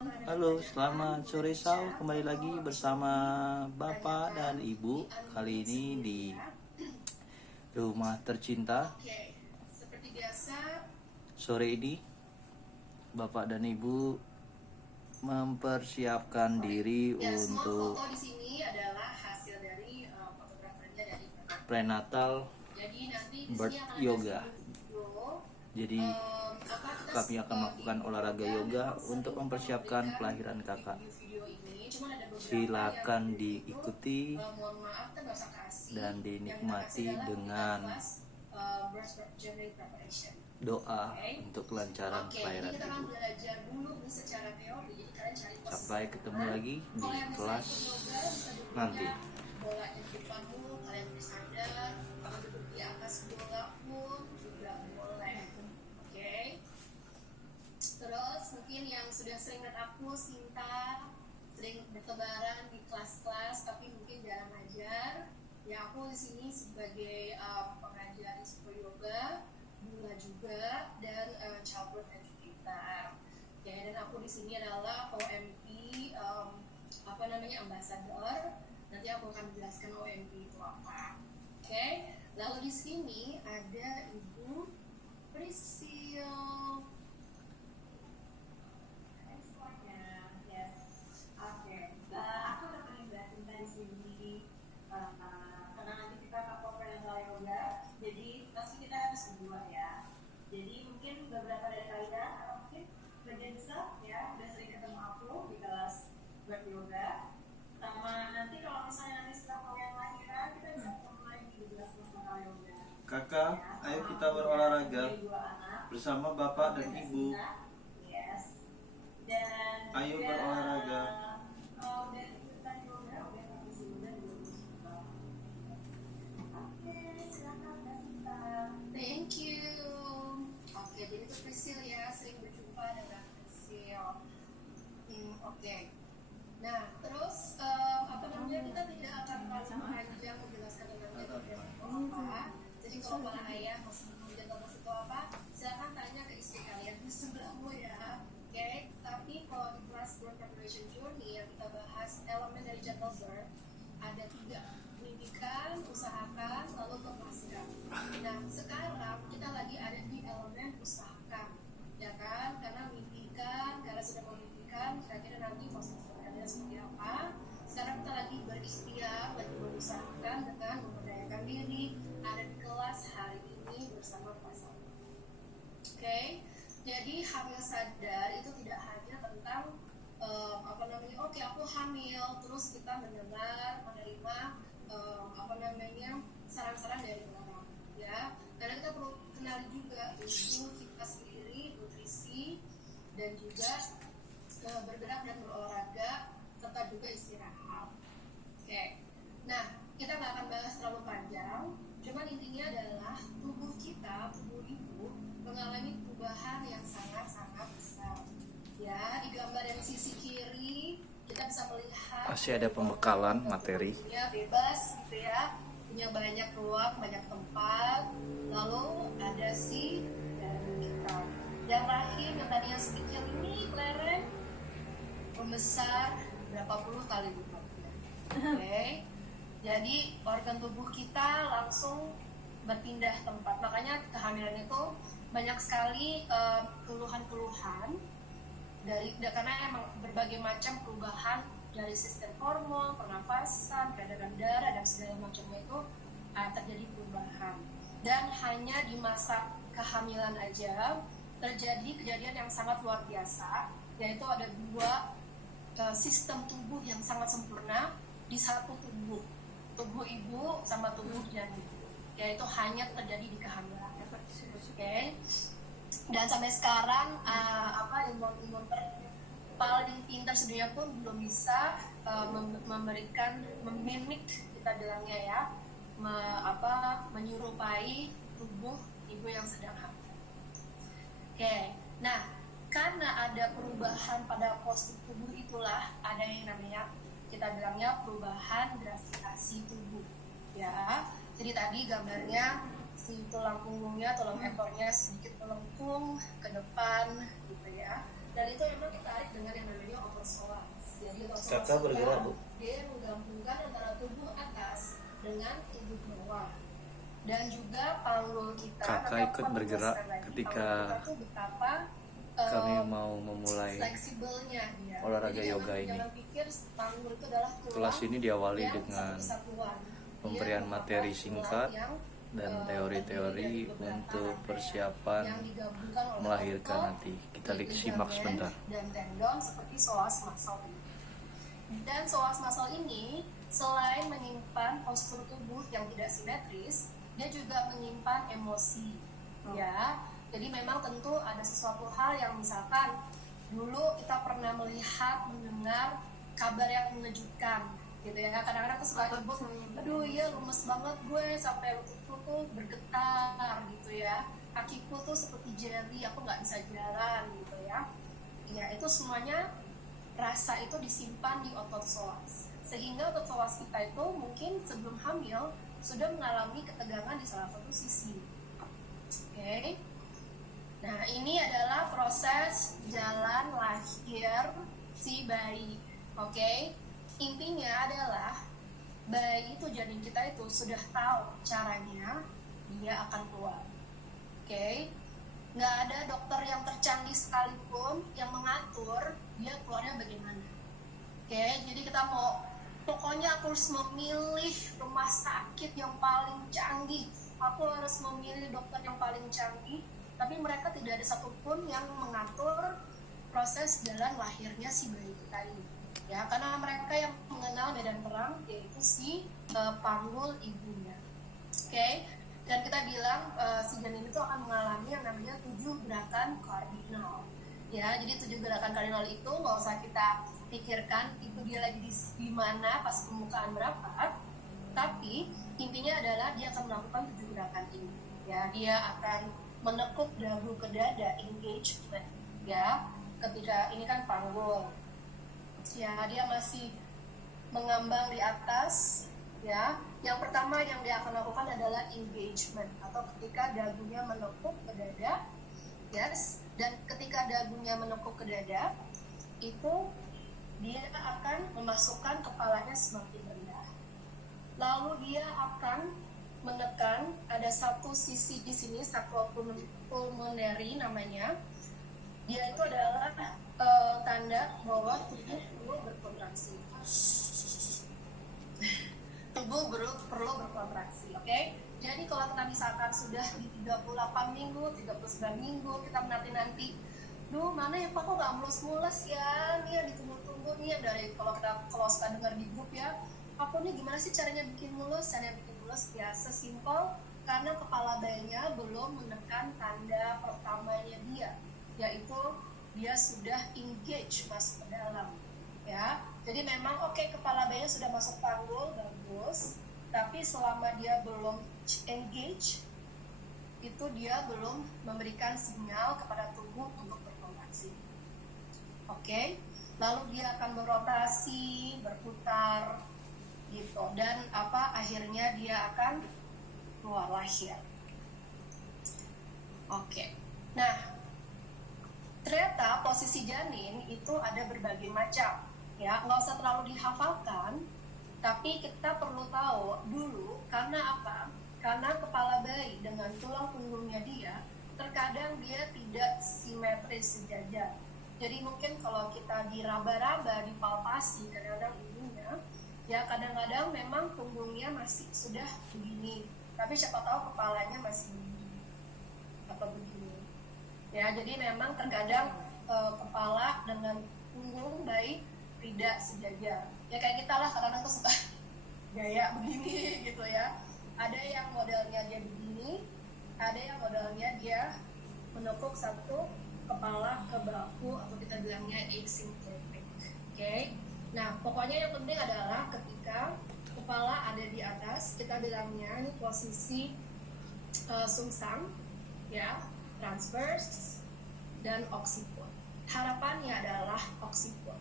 Halo, selamat sore Sal. Kembali lagi bersama Bapak dan Ibu. Kali ini di rumah tercinta. Sore ini Bapak dan Ibu mempersiapkan diri untuk prenatal birth yoga. Jadi kami akan melakukan olahraga yoga untuk mempersiapkan kelahiran kakak. Silakan diikuti dan dinikmati dengan doa untuk kelancaran kelahiran ibu. Sampai ketemu lagi di kelas nanti. Terus mungkin yang sudah sering lihat aku, Sinta, sering bertebaran di kelas-kelas tapi mungkin jarang ngajar. Ya aku di sini sebagai pengajar instruktur yoga, doula juga, dan childbirth educator. Oke, dan aku di sini adalah OMP, ambassador. Nanti aku akan menjelaskan OMP itu apa. Oke, lalu di sini ada Ibu Prisil. Aku nemenin Mbak Sinta di sini karena nanti kita kapal prenatal yoga, jadi pasti kita harus berdua ya. Jadi mungkin beberapa dari kalian mungkin bagian besar ya udah sering ketemu aku di kelas birth yoga. Sama nanti kalau misalnya nanti setelah kalian lahiran kita bisa ketemu lagi di kelas prenatal yoga. Kakak, ayo kita berolahraga bersama Bapak dan Ibu. Yes. Dan Ayo berolahraga. Thank you. Oke, jadi itu Prisil ya, sering berjumpa dengan Prisil. Oke. Nah, terus kita tidak akan terlalu panjang menjelaskan tentang apa. Jadi kalau para ayah masih belum jelas itu apa, silakan tanya ke istri kalian di sebelahmu ya. Oke. Tapi kalau di kelas birth preparation journey yang kita bahas elemen dari gentle birth ada 3: mimpikan, usahakan, lalu lepaskan. Nah, sekarang kita lagi ada di elemen usahakan, ya kan? Karena mimpikan, karena sudah memimpikan, kira-kira nanti posisinya seperti apa. Sekarang kita lagi berikhtiar, lagi berusahakan dengan memperdayakan diri, ada di kelas hari ini bersama pasangan. Oke, jadi hamil sadar itu tidak hanya tentang oke aku hamil, terus kita mendengar, menerima saran-saran dari orang, ya. Karena kita perlu kenali juga tubuh kita sendiri, nutrisi, dan juga bergerak dan berolahraga, serta juga istirahat. Oke. Nah, kita nggak akan bahas terlalu panjang, cuman intinya adalah tubuh kita, tubuh ibu mengalami perubahan yang sangat-sangat besar. Ya, di gambar yang sisi kiri kita bisa melihat Masih ada pembekalan materi. Ya, bebas gitu ya, punya banyak ruang, banyak tempat. Lalu ada si dada kita. Yang rahim yang tadinya sekecil ini lereng membesar berapa puluh kali lipat. Oke. Jadi organ tubuh kita langsung berpindah tempat. Makanya kehamilan itu banyak sekali keluhan-keluhan karena emang berbagai macam perubahan dari sistem hormon, pernafasan, peredaran darah dan segala macamnya itu terjadi perubahan. Dan hanya di masa kehamilan aja terjadi kejadian yang sangat luar biasa, yaitu ada 2 sistem tubuh yang sangat sempurna di satu tubuh ibu sama tubuh janin, yaitu hanya terjadi di kehamilan. Oke. Dan sampai sekarang ilmuwan paling pintar sedunia pun belum bisa memimik kita bilangnya ya, menyerupai tubuh ibu yang sedang hamil. Oke. Nah, karena ada perubahan pada postur tubuh itulah ada yang namanya kita bilangnya perubahan gravitasi tubuh, ya. Jadi tadi gambarnya si tulang punggungnya, tulang ekornya sedikit melengkung ke depan gitu ya. Dan itu memang ditarik dengan yang namanya Kakak bergerak, Bu. Dia menggabungkan antara tubuh atas dengan tubuh bawah. Dan juga panggul kita. Kakak ikut bergerak ketika betapa kami mau memulai fleksibelnya dia. olahraga Jadi yoga ini. Jangan pikir panggul itu adalah tulang Kelas ini diawali yang dengan satu-satuan. pemberian Dia materi merupakan singkat tulang yang, dan terdiri teori-teori dari beberapa untuk rangkaian persiapan yang digabungkan oleh melahirkan otot, nanti. Kita simak ligamen, sebentar. dan tendon seperti psoas muscle ini. Dan psoas muscle ini selain menyimpan postur tubuh yang tidak simetris, dia juga menyimpan emosi, ya. Jadi memang tentu ada sesuatu hal yang misalkan dulu kita pernah melihat, mendengar kabar yang mengejutkan, gitu ya. Kadang-kadang aku suka nyebut, aduh iya lemes banget gue sampai lututku tuh bergetar, gitu ya. Kakiku tuh seperti jelly, aku nggak bisa jalan, gitu ya. Ya itu semuanya rasa itu disimpan di otot psoas. Sehingga otot psoas kita itu mungkin sebelum hamil sudah mengalami ketegangan di salah satu sisi. Oke. Nah, ini adalah proses jalan lahir si bayi. Oke. Intinya adalah bayi itu, janin kita itu sudah tahu caranya dia akan keluar. Oke. Nggak ada dokter yang tercanggih sekalipun yang mengatur dia keluarnya bagaimana. Oke, jadi kita pokoknya aku harus memilih rumah sakit yang paling canggih, aku harus memilih dokter yang paling canggih, tapi mereka tidak ada satupun yang mengatur proses jalan lahirnya si bayi kita ini, ya, karena mereka yang mengenal medan perang yaitu si panggul ibunya. Oke. Dan kita bilang si janin itu akan mengalami yang namanya 7 gerakan kardinal. Ya, jadi 7 gerakan kardinal itu nggak usah kita pikirkan itu dia lagi di mana pas pembukaan berapa, tapi intinya adalah dia akan melakukan 7 gerakan ini. Ya, dia akan menekuk dagu ke dada, engagement. Ya, ketika ini kan panggul. Ya, dia masih mengambang di atas. Ya, yang pertama yang dia akan lakukan adalah engagement atau ketika dagunya menekuk ke dada, yes, dan ketika dagunya menekuk ke dada, itu dia akan memasukkan kepalanya semakin rendah. Lalu dia akan menekan ada satu sisi di sini, sacropulmonary namanya. Dia itu adalah tanda bahwa tubuh perlu berkontraksi. Tubuh perlu berkontraksi, oke? Jadi kalau kita misalkan sudah di 38 minggu, 39 minggu, kita menanti-nanti, duh mana ya kok nggak mulus-mulus ya, nih yang ditunggu-tunggu nih, yang dari kalau suka dengar di grup ya, aku nih gimana sih caranya bikin mulus, ya sesimpel karena kepala bayinya belum menekan tanda pertamanya dia, yaitu dia sudah engage masuk ke dalam, ya. Jadi memang kepala bayinya sudah masuk panggul, bagus, tapi selama dia belum engage, itu dia belum memberikan sinyal kepada tubuh untuk berkontraksi. Oke, lalu dia akan berotasi, berputar, gitu, dan akhirnya dia akan keluar lahir. Oke, nah ternyata posisi janin itu ada berbagai macam, ya, nggak usah terlalu dihafalkan, tapi kita perlu tahu dulu karena apa? Karena kepala bayi dengan tulang punggungnya dia terkadang dia tidak simetris sejajar. Jadi mungkin kalau kita diraba-raba, dipalpasi kadang-kadang ibunya, ya kadang-kadang memang punggungnya masih sudah begini, tapi siapa tahu kepalanya masih begini atau begini. Ya, jadi memang terkadang kepala dengan punggung bayi tidak sejajar. Ya kayak kita lah, kadang-kadang tuh suka gaya begini gitu ya. Ada yang modelnya dia begini, ada yang modelnya dia menekuk satu kepala ke bahu atau kita bilangnya asymptotic. Oke. Nah, pokoknya yang penting adalah ketika kepala ada di atas, kita bilangnya ini posisi sungsang, ya, transverse dan occiput. Harapannya adalah occiput.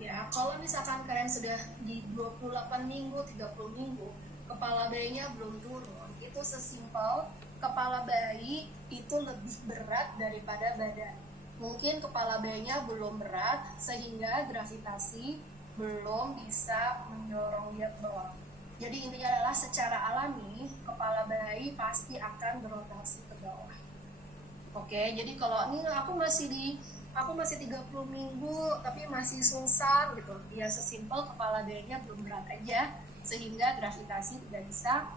Ya, kalau misalkan kalian sudah di 28 minggu, 30 minggu, kepala bayinya belum turun, itu sesimpel kepala bayi itu lebih berat daripada badan. Mungkin kepala bayinya belum berat sehingga gravitasi belum bisa mendorong dia ke bawah. Jadi intinya adalah secara alami kepala bayi pasti akan berotasi ke bawah. Oke, jadi kalau ini aku masih 30 minggu tapi masih sungsang gitu. Ya sesimpel kepala bayinya belum berat aja sehingga gravitasi tidak bisa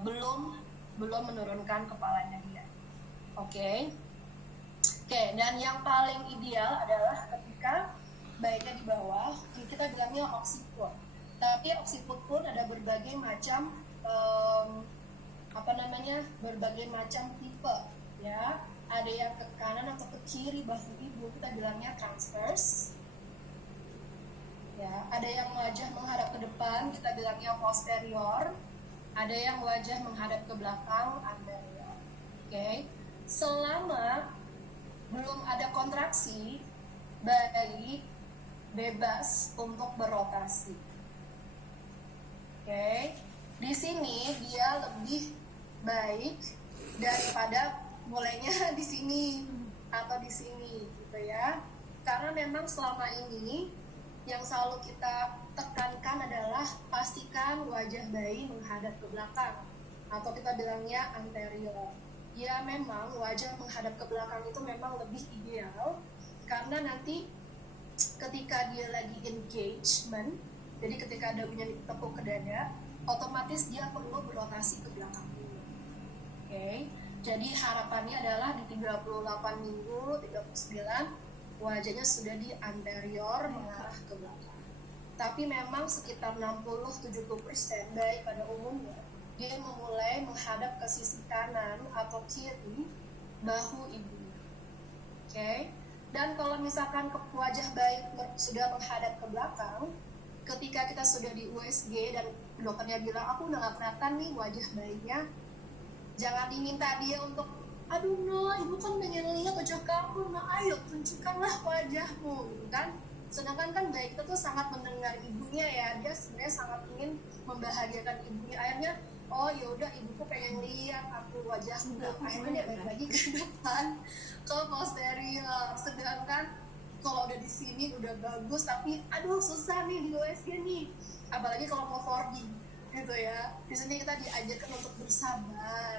belum menurunkan kepalanya dia. Oke. Oke, dan yang paling ideal adalah ketika bayinya di bawah, kita bilangnya oksiput. Tapi oksiput pun ada berbagai macam berbagai macam tipe, ya. Ada yang ke kanan atau ke kiri bahu ibu, kita bilangnya transverse. Ya, ada yang wajah menghadap ke depan, kita bilangnya posterior. Ada yang wajah menghadap ke belakang, anterior. Oke. Selama belum ada kontraksi, bayi bebas untuk berotasi. Oke, di sini dia lebih baik daripada mulainya di sini atau di sini, gitu ya. Karena memang selama ini yang selalu kita tekankan adalah pastikan wajah bayi menghadap ke belakang atau kita bilangnya anterior. Ya memang wajah menghadap ke belakang itu memang lebih ideal karena nanti ketika dia lagi engagement, jadi ketika dagunya ditepuk ke dada, otomatis dia perlu berotasi ke belakang dulu. Oke, jadi harapannya adalah di 38 minggu, 39 wajahnya sudah di anterior mengarah ke belakang. Tapi memang sekitar 60-70% bayi pada umumnya dia memulai menghadap ke sisi kanan atau kiri bahu ibu. Oke. Dan kalau misalkan wajah bayi sudah menghadap ke belakang, ketika kita sudah di USG dan dokternya bilang aku udah gak kelihatan nih wajah bayinya, jangan diminta dia untuk aduh no, ibu kan pengen lihat wajah kamu, no ayo tunjukkanlah wajahmu, kan? Sedangkan kan bayi kita tuh sangat mendengar ibunya ya, dia sebenarnya sangat ingin membahagiakan ibunya. Akhirnya oh ya udah ibuku pengen lihat aku wajahmu, akhirnya dia balik lagi ke depan ke posterior. Sedangkan kalau udah di sini udah bagus tapi aduh susah nih di USG nih, apalagi kalau mau 4D gitu ya. Di sini kita diajarkan untuk bersabar.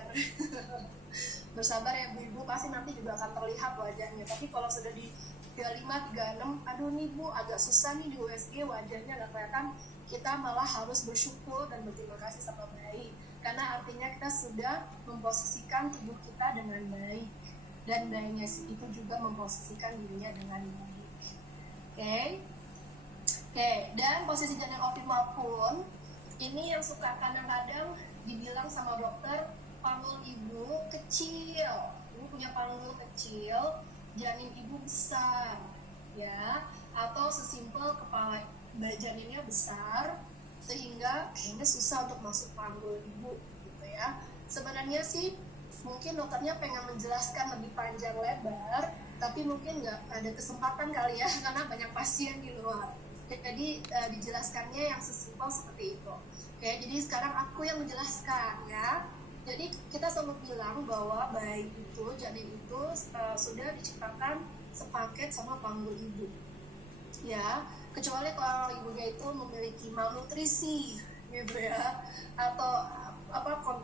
Bersabar ya ibu, pasti nanti juga akan terlihat wajahnya. Tapi kalau sudah di 35, 36, aduh nih bu agak susah nih di USG wajahnya nggak kelihatan, kita malah harus bersyukur dan berterima kasih sama bayi karena artinya kita sudah memposisikan tubuh kita dengan baik dan bayinya itu juga memposisikan dirinya dengan baik. Oke, dan posisi janin optimal pun ini yang suka kadang-kadang dibilang sama dokter panggul ibu kecil, ibu punya panggul kecil, janin ibu besar, ya, atau sesimpel kepala janinnya besar sehingga kayaknya susah untuk masuk panggul ibu, gitu ya. Sebenarnya sih mungkin dokternya pengen menjelaskan lebih panjang lebar, tapi mungkin nggak ada kesempatan kali ya karena banyak pasien di luar. Jadi dijelaskannya yang sesimpel seperti itu. Oke, jadi sekarang aku yang menjelaskan ya. Jadi kita selalu bilang bahwa bayi itu, janin itu sudah diciptakan sepaket sama panggul ibu, ya. Kecuali kalau ibunya itu memiliki malnutrisi, gitu ya, atau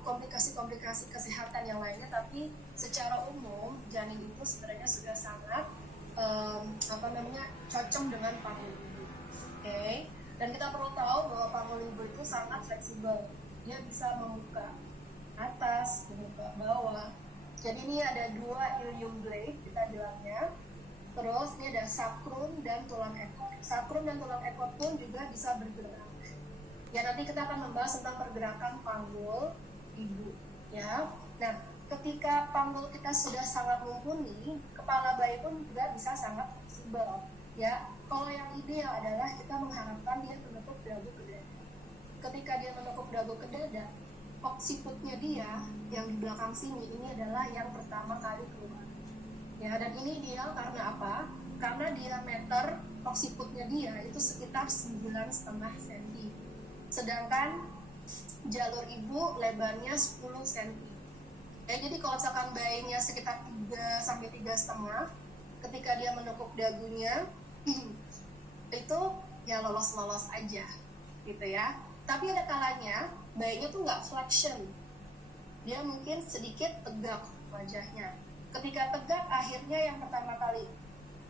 komplikasi-komplikasi kesehatan yang lainnya. Tapi secara umum janin itu sebenarnya sudah sangat cocok dengan panggul ibu. Oke. Dan kita perlu tahu bahwa panggul ibu itu sangat fleksibel, dia bisa membuka atas, membuka bawah. Jadi ini ada dua ilium blade kita bilangnya. Terus ini ada sakrum dan tulang ekor. Sakrum dan tulang ekor pun juga bisa bergerak. Ya nanti kita akan membahas tentang pergerakan panggul ibu, ya. Nah, ketika panggul kita sudah sangat mumpuni, kepala bayi pun juga bisa sangat fleksibel, ya. Kalau yang ideal adalah kita mengharapkan dia menekuk dagu ke dada. Ketika dia menekuk dagu ke dada, oksiputnya dia yang di belakang sini ini adalah yang pertama kali keluar, ya. Dan ini ideal karena apa? Karena diameter oksiputnya dia itu sekitar 9,5 cm, sedangkan jalur ibu lebarnya 10 cm. Ya, jadi kalau misalkan bayinya sekitar 3 sampai 3,5, ketika dia menekuk dagunya itu ya lolos-lolos aja gitu ya. Tapi ada kalanya bayinya tuh nggak flexion, dia mungkin sedikit tegak wajahnya. Ketika tegak, akhirnya yang pertama kali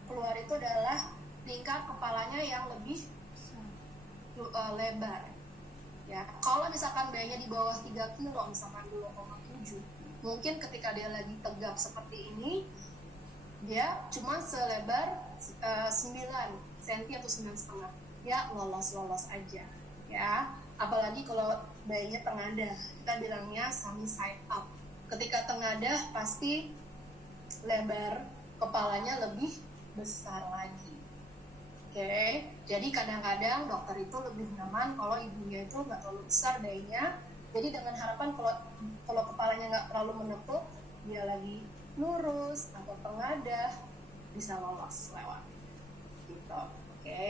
keluar itu adalah tingkat kepalanya yang lebih lebar ya. Kalau misalkan bayinya di bawah 3 kilo, misalkan 2,7, mungkin ketika dia lagi tegak seperti ini, dia cuma selebar 9 cm atau 9,5, ya lolos-lolos aja ya. Apalagi kalau bayinya tengadah, kita bilangnya sunny side up. Ketika tengadah pasti lebar kepalanya lebih besar lagi. Oke, jadi kadang-kadang dokter itu lebih nyaman kalau ibunya itu nggak terlalu besar bayinya. Jadi dengan harapan kalau kepalanya nggak terlalu menekuk, dia lagi lurus atau tengadah, bisa lolos lewat. Gitu, oke.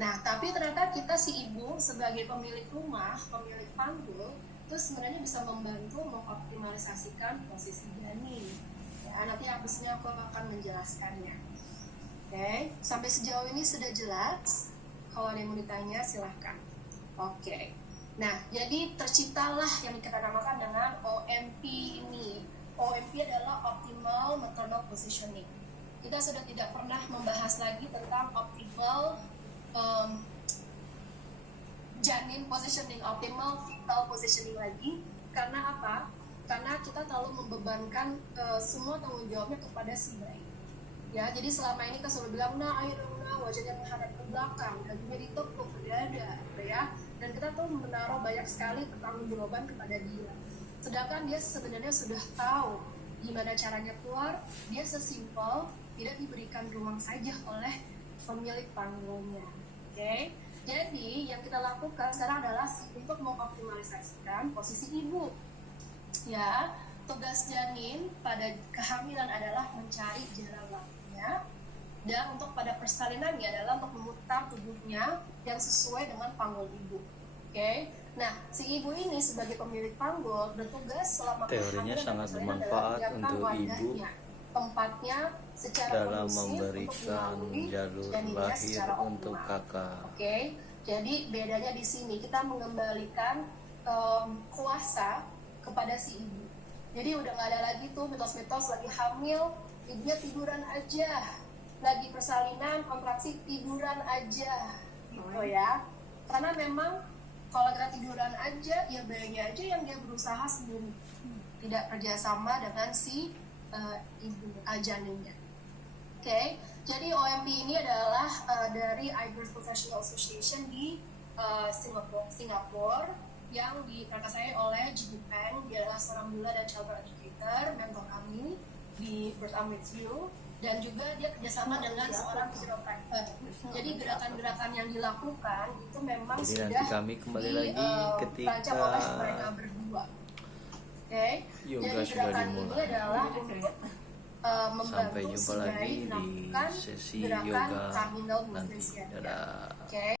Nah, tapi ternyata kita si ibu sebagai pemilik rumah, pemilik panggul, itu sebenarnya bisa membantu mengoptimalisasikan posisi janin. Ya, nanti habisnya aku akan menjelaskannya. Oke, sampai sejauh ini sudah jelas? Kalau ada yang mau ditanya, silahkan. Oke. Nah, jadi terciptalah yang kita namakan dengan OMP ini. OMP adalah Optimal Maternal Positioning. Kita sudah tidak pernah membahas lagi tentang optimal janin positioning, optimal fetal positioning lagi. Karena apa? Karena kita terlalu membebankan semua tanggung jawabnya kepada si bayi. Ya, jadi selama ini kita selalu bilang, ayo wajahnya menghadap ke belakang, dagunya ditekuk ke dada, gitu ya. Dan kita tuh menaruh banyak sekali pertanggungjawaban kepada dia. Sedangkan dia sebenarnya sudah tahu gimana caranya keluar, dia sesimpel tidak diberikan ruang saja oleh pemilik panggulnya. Oke? Jadi yang kita lakukan sekarang adalah untuk mengoptimalisasikan posisi ibu. Ya, tugas janin pada kehamilan adalah mencari jalan waktunya, dan untuk pada persalinannya adalah untuk memutar tubuhnya yang sesuai dengan panggul ibu. Oke, nah si ibu ini sebagai pemilik panggul bertugas selama teorinya sangat bermanfaat untuk ibu tempatnya secara dalam kondusif memberikan jalur lahir untuk kakak. Oke, jadi bedanya di sini kita mengembalikan kuasa kepada si ibu. Jadi udah nggak ada lagi tuh mitos-mitos lagi hamil ibunya tiduran aja, lagi persalinan kontraksi tiduran aja, gitu ya. Karena memang kalau kita tiduran aja, ya bayinya aja yang dia berusaha sendiri, tidak kerjasama dengan si ibu janinnya. Oke, jadi OMP ini adalah dari IVF Professional Association di Singapura yang diprakarsai oleh Jimmy Peng. Dia adalah seorang doula dan childbirth educator, mentor kami di Birth With You, dan juga dia kerjasama dengan seorang chiropractor. Jadi gerakan-gerakan yang dilakukan itu memang jadi sudah nanti kami kembali lagi ketika oleh mereka berdua. Oke, yoga jadi sudah gerakan ini dimulai. adalah untuk membantu Sampai jumpa si bayi lagi di melakukan sesi gerakan yoga terminal nanti. nutrition. Dadah. Oke.